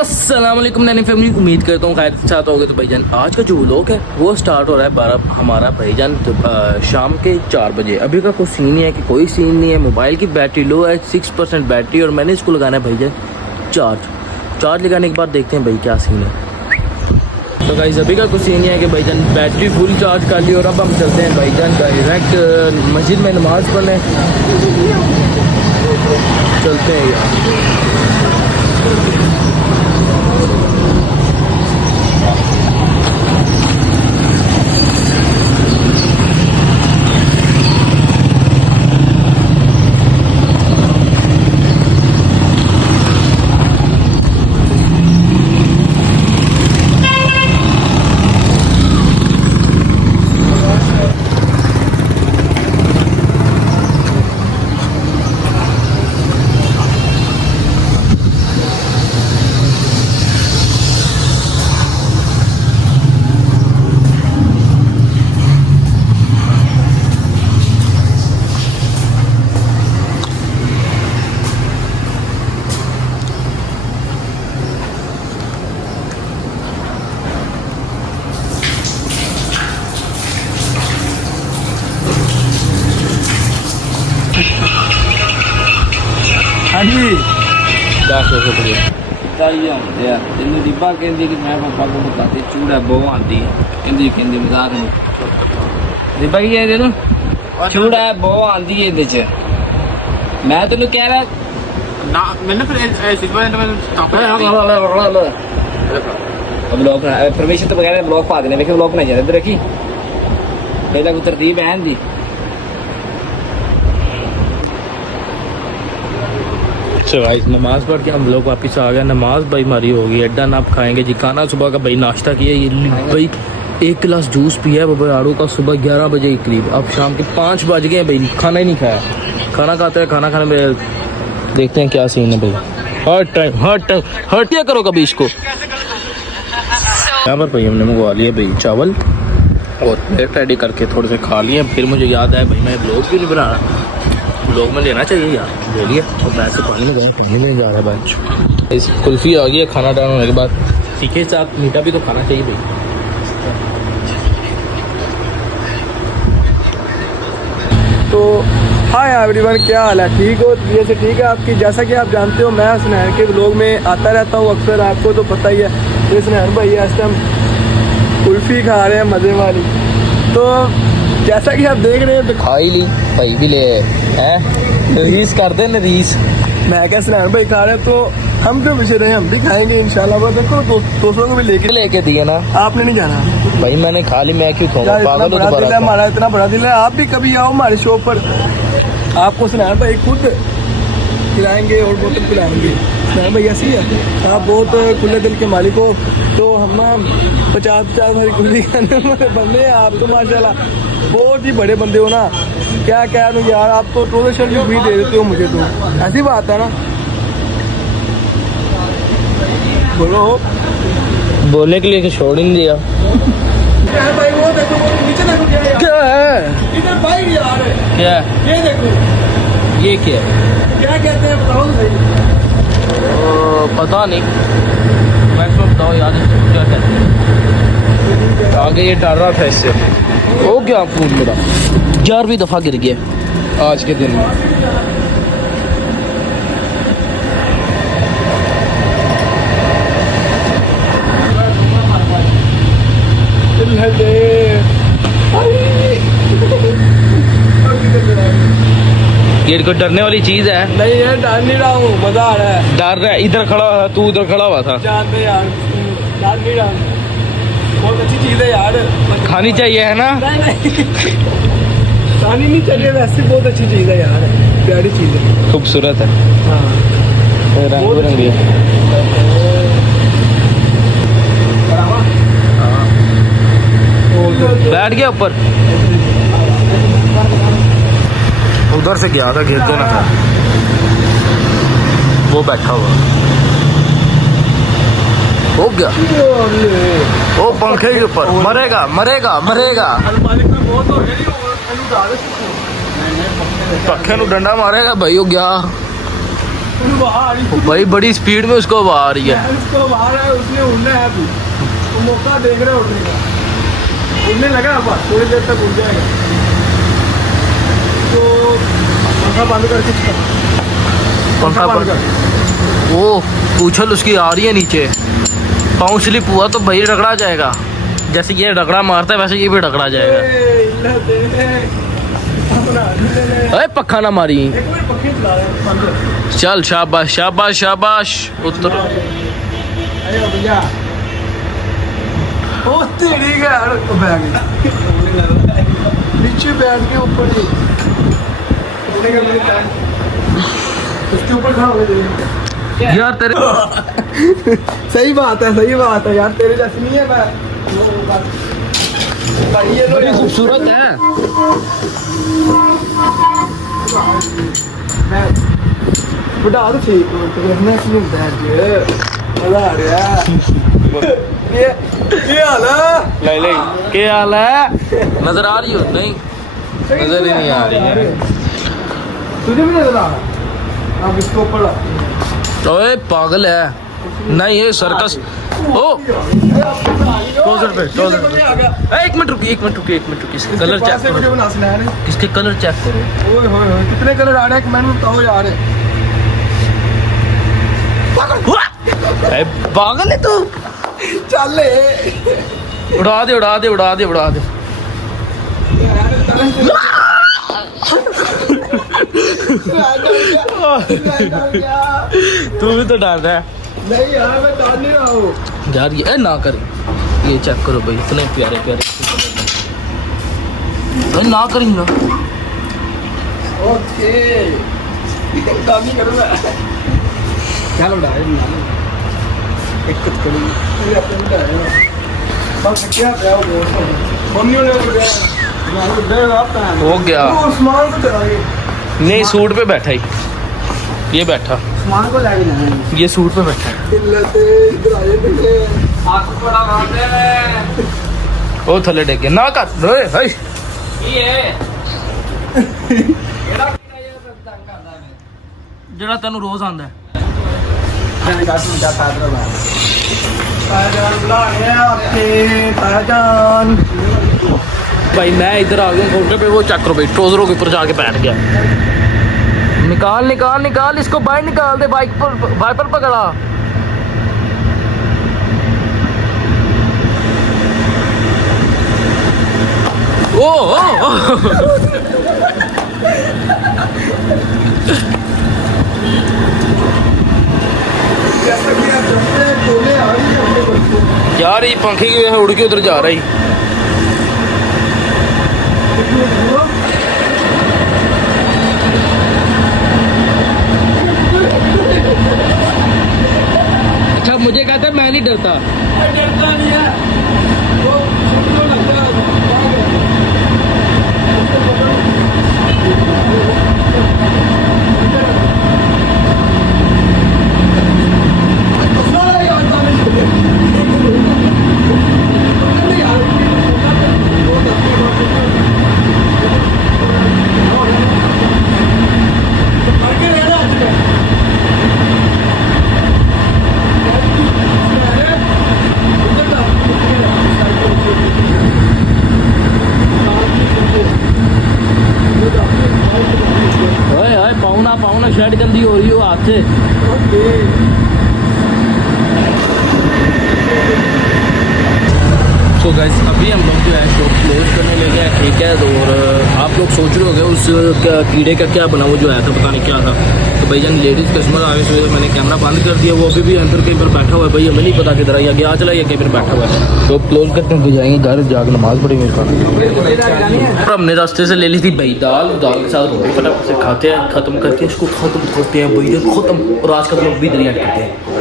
अस्सलाम वालेकुम नैनी फैमिली, उम्मीद करता हूँ खैर साथ होगे। तो भाईजान आज का जो व्लॉग है वो स्टार्ट हो रहा है 12 हमारा भाईजान शाम के 4 बजे। अभी का कोई सीन नहीं है कि कोई सीन नहीं है। मोबाइल की बैटरी लो है, 6% बैटरी, और मैंने इसको लगाना है भाईजान चार्ज लगाने के बाद देखते हैं भाई क्या सीन है। तो गाइस अभी का कुछ सीन नहीं है कि भाईजान बैटरी फुल चार्ज कर ली और अब हम चलते हैं भाईजान डायरेक्ट मस्जिद में नमाज पढ़ने चलते हैं यार। हाँ जी 10 रुपये होंगे यार। इन डिब्बा कहती कि मैं पापा को बताती चूड़ा बहु आती है कहती मजाक नहीं डिब्बा की है तेन चूड़ा बहु आती है ये मैं तेन कह रहा ना मैंने ब्लॉग परमिशन तो बगैर ब्लॉग पा देने ब्लॉग बनाई जाते इधर रखी पहला कोई तरतीब है दी। गाइस नमाज पढ़ के हम लोग वापस आ गए। नमाज भाई हमारी होगी, अड्डा नाप खाएंगे जी। खाना सुबह का भाई नाश्ता किया ये भाई 1 गिलास जूस पिया है बाबा आड़ू का सुबह 11 बजे के करीब। अब शाम के 5 बज गए भाई, खाना ही नहीं खाया। खाना खाते हैं, खाना खाने में देखते हैं क्या सीन है भाई। हर टाइम हटिया करो कभी इसको। यहाँ पर भाई हमने मंगवा लिया भाई चावल और प्लेट रेडी करके थोड़े से खा लिए। फिर मुझे याद आया भाई मैं ब्लॉग भी नहीं बना रहा, ब्लॉग में लेना चाहिए यार, ले लिया। और पैसे पानी में पानी में जा रहा है बच। इस कुल्फ़ी आ गई है खाना डाउन होने के बाद। तीखे साथ मीठा भी तो खाना चाहिए भाई। तो हाय एवरीवन, क्या हाल है? ठीक हो? ये से ठीक है आपकी? जैसा कि आप जानते हो मैं सुनैन के व्लॉग में आता रहता हूँ अक्सर, आपको तो पता ही है। ये सुनैन भाई इस टाइम कुल्फ़ी खा रहे हैं मज़े वाली। तो जैसा कि आप देख रहे हैं तो खा ही ली भाई भी ले हैं रीस कर दे रीस। मैं क्या सुनैन भाई खा रहे हैं तो हम क्यों पीछे रहे, हम भी खाएंगे इंशाल्लाह। बस देखो दोस्तों को भी लेके दिए ना, आपने नहीं जाना भाई। मैंने खा ली, मैं क्यों खाऊंगा? पागल हो दोबारा? हमारा इतना बड़ा दिल है, आप भी कभी आओ हमारे शो पर, आपको सुनैन भाई खुद खिलाएंगे और बोतल पिलाएंगे। सुनैन भाई ऐसी है, आप बहुत खुले दिल के मालिक हो। तो हम ना 50 भरी कुल्ली खाने वाले बंदे हैं। आप तो माशाल्लाह बहुत ही बड़े बंदे हो ना, क्या कह रहा हूँ यार। आप तो ट्रोजर शर्ट भी दे देते हो मुझे, तो ऐसी बात है ना। बोलो बोलने के लिए छोड़ ही नहीं दिया। भाई वो देखो नीचे देखो क्या है इधर भाई यार, क्या ये देखो ये क्या क्या कहते हैं बताओ भाई। पता नहीं, मैक्सिमम बताओ याद है क्या कहते हैं। आगे ये डर रहा था इससे। हो गया फोन मेरा 11वीं दफ़ा गिर गया आज के दिन में। ये कोई डरने वाली चीज है? नहीं है, डर नहीं रहा हूँ, मजा आ रहा है। डर रहा है? इधर खड़ा था तू, उधर खड़ा हुआ था। जानते यार, डर नहीं रहा, बहुत अच्छी चीज है यार, खानी चाहिए है ना? खानी नहीं चाहिए वैसे, बहुत अच्छी चीज है यार, प्यारी चीज है, खूबसूरत है। हाँ रंग बिरंगी बैठ गया ऊपर, उधर से गया था गिरते ना था, वो बैठा हुआ हो गया। वो पंखे के ऊपर मरेगा मरेगा मरेगा। पखे नु डंडा मारेगा भाई वो गया भाई बड़ी स्पीड में उसको हवा आ रही है उसको बाहर है उसने उड़ना है अभी वो मौका देख रहा है उड़ने का उड़ने लगा अब थोड़ी देर तक उड़ जाएगा तो पंखा बंद करके पंखा बंद कर वो पूछल उसकी आ रही है नीचे पाँव स्लिप हुआ तो भाई रगड़ा जाएगा जैसे ये रगड़ा मारता है वैसे ये भी रगड़ा जाएगा अरे पक्का ना मारी एक मिनट पखे चला रहे हैं बंद कर। चल शाबाश शाबाश शाबाश उतर अरे भैया ओ तेरी गाड़ को बैग नीचे बैठ के ऊपर ही उसके ऊपर खड़ा हो गया यार तेरे सही बात है यार तेरे जैसे नहीं है मैं भाई ये बड़ी खूबसूरत है मैं बुढ़ा तो ठीक हूँ तो मैं नहीं बैठ गया मजा आ रहा ये हाल है ले ले क्या हाल है नजर आ रही हो नहीं नजर ही नहीं आ रही है तुझे भी नजर आ रहा अब इसको ऊपर ला ओए पागल है नहीं ये सर्कस ओ एक मिनट रुकिए इसके कलर चेक करो बना सुना रहे इसके कलर चेक करो ओए होए होए कितने कलर आ रहे हैं कमेंट में बताओ यार ए, पागल है तू चल उड़ा दे तू भी तो डर रहा है नहीं यार मैं डाल नहीं रहा हूँ यार ये ना कर ये चेक करो भाई इतने प्यारे भाई ना करी ना ओके काम नहीं करूँगा चलो डाल एक कुछ करूँ ये अपने डाल बस क्या क्या वो मम्मी ने हो गया उस्मान को चलाइए नहीं सूट पे बैठा ही ये बैठा उस्मान को लाके जाना है ये सूट पे बैठा है इल्लते इधर आए बेटे आंख बड़ा मारते हैं ओ थले डेके ना कर ओए हाय ਜਿਹੜਾ ਤੈਨੂੰ ਰੋਜ਼ ਆਂਦਾ मैंने कहा तुम क्या खाते हो ताजान बुला रहे हैं आपके ताजान भाई मैं इधर आ गया काउंटर पे वो चेक करो भाई ट्रोजरों के ऊपर जाके बैठ गया निकाल इसको बाहर निकाल दे बाइक पर वाइपर पकड़ा ओ जैसा कि आप जानते हैं टोले आ रही है अपने बच्चों यार ये पंखे की वजह से उड़ के उधर जा रहा ही कितने हुआ अच्छा मुझे कहता है मैं नहीं डरता डरता नहीं है वो तो लगता है ओए पाउना शर्ट गंदी हो रही हो हाथ से सो गाइस अभी हम लोग जो है शॉप क्लोज करने लगे हैं ठीक है तो और आप लोग सोच रहे होंगे उस कीड़े का क्या बना वो जो आया था पता नहीं क्या था तो भाईजान लेडीज़ कस्टमर आए हुए मैंने कैमरा बंद कर दिया वो अभी भी अंदर कहीं पर बैठा हुआ है भाई हमें नहीं पता किधर या गया चला या कहीं पर बैठा हुआ है शॉप क्लोज करते हैं तो जाएंगे घर जाकर नमाज पढ़ी मेरे खाना और हमने रास्ते से ले ली थी भाई दाल के साथ रोटी फटाफट से खाते हैं ख़त्म करते हैं इसको ख़त्म करते हैं भाई खत्म और आज का लोग भी दरिया करते हैं